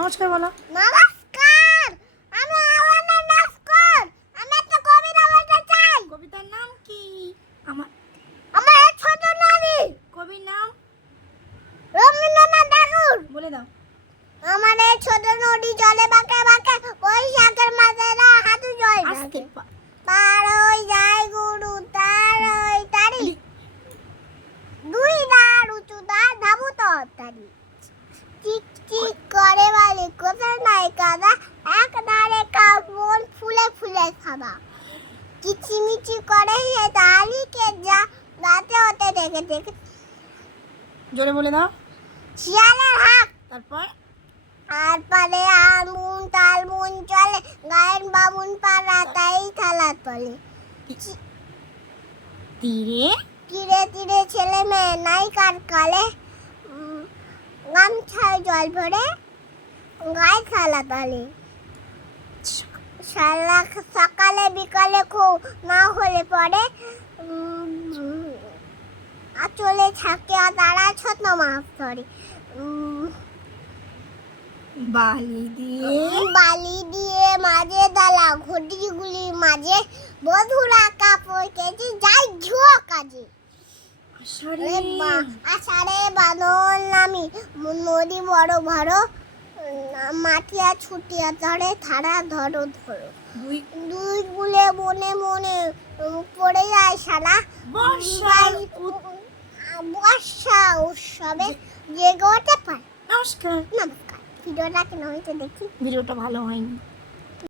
নমস্কার বলো। নমস্কার, আমি আওয়ানা নস্কর। আমি একটা কবিতা বলতে চাই। কবিতার নাম কি? আমার আমার ছোট নানি কবির নাম রবীন্দ্রনাথ ঠাকুর। বলে দাও। আমার এই ছোট নদী জলে বাঁকে বাঁকে বৈশাখের মাঝে হাঁটু জল আস্তে পার হয়ে যায় গুরু তার ওই তারি দুই দাঁড় উঁচু দাঁড় ধাবু তরতারি চিক চিক করে বলে কোথায় নাই কাদা এক দাঁড়ে কাপড় ফুলে ফুলে সাদা কিচিমিচি করে সে তালিকে যা রাতে হতে দেখে দেখে জোরে বলে দাও। শিয়ালের হাঁক তারপর আর পারে আমুন তালমুন চলে গায়ের বাবুন পাড়া তাই থালা তলে তীরে তীরে তীরে ছেলে মেয়ে নাই কার কালে গামছায় জল ভরে গায়ে থালা তলে সারা সকালে বিকালে খুব না হলে পরে চলে থাকে তারা ছোট মাছ ধরে বালি দিয়ে মাঝে ডালা ঘটিগুলির মাঝে বধুরা কাপড় কেটে যাই ঝুয়ো কাজে আষাঢ়ে বাদল নামি নদী বড় বড় মাটিয়া ছুটিয়া ধরে থারা ধরো ধরো দুই গুলে মনে মনে পড়ে যায় সারা বর্ষা উৎসবে জেগে ওঠে পারে। নমস্কার। নমস্কার। ভিডিওটা কেন হয়েছে দেখি। ভিডিওটা ভালো হয়নি।